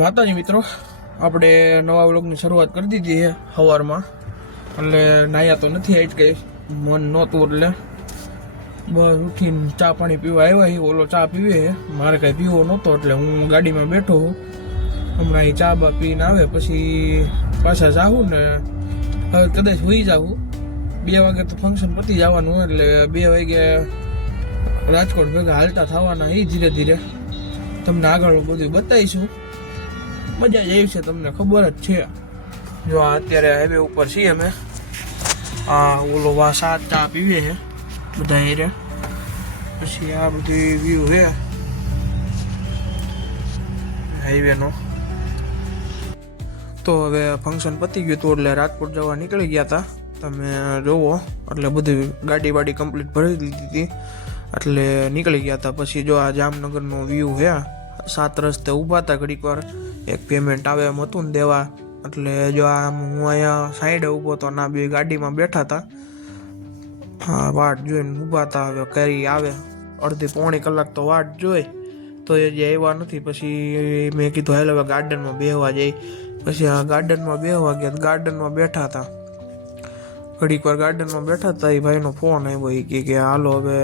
માતાજી મિત્રો, આપણે નવા વ્લોગની શરૂઆત કરી દીધી છે સવારમાં. એટલે નાયા તો નથી આજ કંઈ મન નહોતું, એટલે બસ ઉઠીને ચા પાણી પીવા આવ્યા છે. ઓલો ચા પીવે છે, મારે કાંઈ પીવો નહોતો એટલે હું ગાડીમાં બેઠો હું. હમણાં અહીં ચા બા પીને આવે પછી પાછા જાઉં ને હવે કદાચ હોઈ જાઉં. 2 વાગે તો ફંક્શન પતી જવાનું, એટલે 2 વાગે રાજકોટ ભેગા હાલતા થવાના એ ધીરે ધીરે. તમને આગળ બધું બતાવીશું. મજા જ આવી છે, તમને ખબર જ છે. જો અત્યારે હાઈવે ઉપર છીએ અમે. ઓલો સાત ચા પીવે છે બધા એરે. પછી આ બધી વ્યૂ છે હાઈવેનો. તો હવે ફંક્શન પતી ગયું હતું એટલે રાજકોટ જવા નીકળી ગયા હતા. તમે જોવો એટલે બધી ગાડી વાડી કમ્પ્લીટ ભરી દીધી હતી એટલે નીકળી ગયા હતા. પછી જો આ જામનગરનો વ્યૂ છે. 7 રસ્તે ઊભા હતા, ઘડીક વાર એક પેમેન્ટ આવે એમ હતું ને દેવા. એટલે જો આમ હું અહીંયા સાઈડે ઊભો હતો ના, 2 ગાડીમાં બેઠા હતા. વાટ જોઈને ઊભા હતા. હવે કરી આવે અડધી પોણી કલાક તો વાટ જોઈ તો એ જે આવ્યા નથી. પછી મેં કીધું હાલ હવે ગાર્ડનમાં બેહવા જઈ. પછી આ ગાર્ડનમાં બેહવા ગયા. ગાર્ડનમાં બેઠા હતા, ઘડીક વાર ગાર્ડનમાં બેઠા હતા. એ ભાઈનો ફોન આવ્યો, એ કે હાલો હવે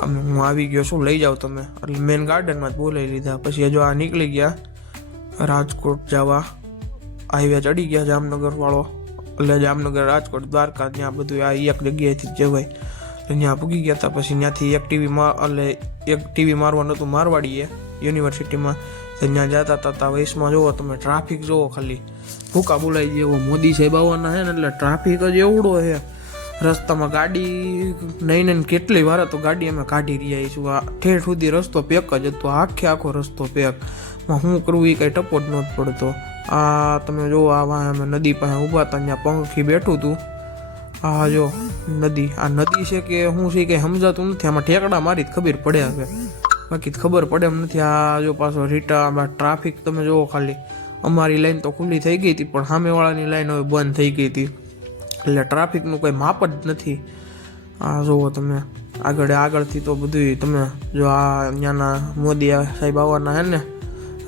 હું આવી ગયો, શું લઈ જાઓ તમે? એટલે મેન ગાર્ડનમાં જ બોલાવી લીધા. પછી જો આ નીકળી ગયા રાજકોટ જવા. હાઈવે ચડી ગયા જામનગર વાળો, એટલે જામનગર રાજકોટ દ્વારકા ત્યાં બધું આ એક જગ્યાએથી જ જવાય. ત્યાં પૂગી ગયા હતા. પછી ત્યાંથી એક ટીવી મારવાનું હતું મારવાડીએ યુનિવર્સિટીમાં. ત્યાં જતા હતા વયસમાં જોવો તમે ટ્રાફિક જોવો, ખાલી ભૂકા બોલાઈ જેવો. મોદી સાહેબ આવવાના છે ને એટલે ટ્રાફિક જ એવડો છે રસ્તામાં. ગાડી નહીં કેટલી વાર તો ગાડી અમે કાઢી રહ્યા છું. આ ઠેઠ સુધી રસ્તો પેક જ હતો, આખો રસ્તો પેક. શું કરવું એ કંઈ ટપો જ નહોતો પડતો. આ તમે જો આ અમે નદી પાસે ઊભા હતા, ત્યાં પંખી બેઠું હતું. આ જો નદી, આ નદી છે કે શું છે કંઈ સમજાતું નથી. આમાં ઠેકડા મારી જ ખબર પડે હવે, બાકી ખબર પડે એમ નથી. આ જો પાછો રીટા ટ્રાફિક તમે જોવો ખાલી. અમારી લાઈન તો ખુલ્લી થઈ ગઈ હતી પણ સામેવાળાની લાઈન હવે બંધ થઈ ગઈ હતી. એટલે ટ્રાફિકનું કોઈ માપ જ નથી. આ જુઓ તમે આગળથી તો બધું તમે જો આ ત્યાંના મોદી સાહેબ આવવાના છે ને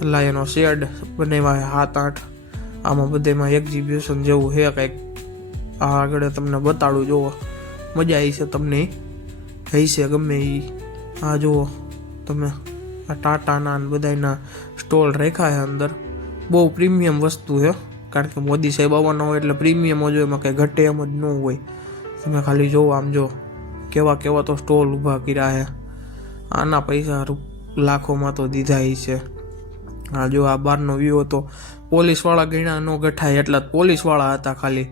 એટલે એનો શેડ બનાવ્યા 7-8. આમાં બધામાં એક્ઝિબિશન જેવું છે કંઈક. આ આગળ તમને બતાડું, જુઓ મજા આવી છે તમને હશે ગમે એ. આ જુઓ તમે આ ટાટાના બધાના સ્ટોલ રાખ્યા છે અંદર. બહુ પ્રીમિયમ વસ્તુ છે, કારણ કે મોદી સાહેબ આવવાના હોય એટલે પ્રીમિયમ જ હોય, એમાં કંઈ ઘટે એમ જ ન હોય. તમે ખાલી જોવો આમ જો કેવા તો સ્ટોલ ઊભા કર્યા છે. આના પૈસા લાખોમાં તો દીધા છે. હા જો આ બહારનો વ્યૂ હતો. પોલીસવાળા ગણ્યા ન ગઠાય એટલા પોલીસવાળા હતા ખાલી.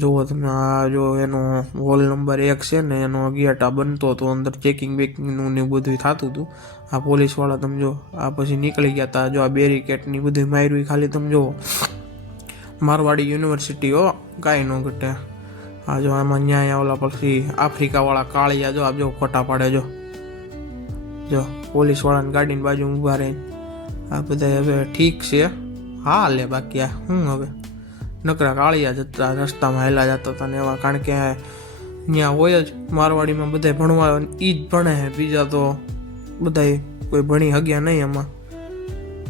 જુઓ તમે આ જો એનો હોલ નંબર 1 છે ને, એનો ગેટ આ બનતો હતો. અંદર ચેકિંગ બેકિંગનું ને બધું થતું હતું. આ પોલીસવાળા તમે જો આ પછી નીકળી ગયા હતા. જો આ બેરીકેટની બધું માર્યું ખાલી તમે જુઓ. મારવાડી યુનિવર્સિટી હો, કાંઈ ન ઘટે. આ જો આમાં ન્યાય ઓલા પછી આફ્રિકાવાળા કાળિયા જો આપ જો ફોટા પાડે. જો પોલીસવાળાની ગાડીની બાજુ ઊભા રહે. આ બધા હવે ઠીક છે, હા લે. બાકી આ શું હવે નકરા કાળિયા જતા રસ્તામાં હેલા જતા હતા ને એવા. કારણ કે ત્યાં હોય જ મારવાડીમાં બધા ભણવા એ જ ભણે છે, બીજા તો બધા કોઈ ભણી હગ્યા નહીં એમાં.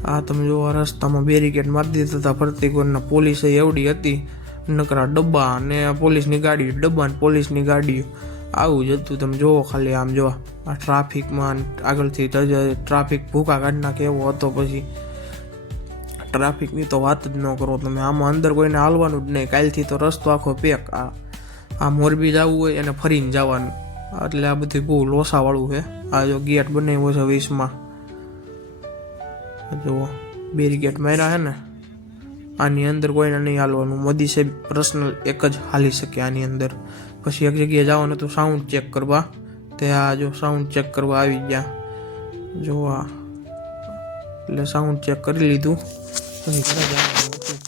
આ તમે જો રસ્તામાં બેરીકેડ મારી દીધા હતા ફરતી કોરના. પોલીસ એવડી હતી, નકરા ડબ્બા ને પોલીસની ગાડી, ડબ્બા ને પોલીસની ગાડીઓ, આવું જ હતું. તમે જોવો ખાલી આમ જો આ ટ્રાફિકમાં આગળથી ટ્રાફિક ભૂકા કાઢી નાખે એવો હતો. પછી ટ્રાફિકની તો વાત જ ન કરો તમે. આમાં અંદર કોઈને હાલવાનું જ નહીં. કાલથી તો રસ્તો આખો પેક. આ મોરબી જવું હોય એને ફરીને જવાનું, એટલે આ બધું બહુ લોસાવાળું છે. આ જો ગેટ બનાવ્યો છે 20માં. જુઓ બેરીકેટ માર્યા છે ને, આની અંદર કોઈને નહીં હાલવાનું. મોદી સાહેબ પર્સનલ એક જ હાલી શકે આની અંદર. પછી એક જગ્યાએ જવાનું હતું સાઉન્ડ ચેક કરવા, તે આ જો સાઉન્ડ ચેક કરવા આવી ગયા. જો આ એટલે સાઉન્ડ ચેક કરી લીધું. પછી ઘરે જવાનું હતું.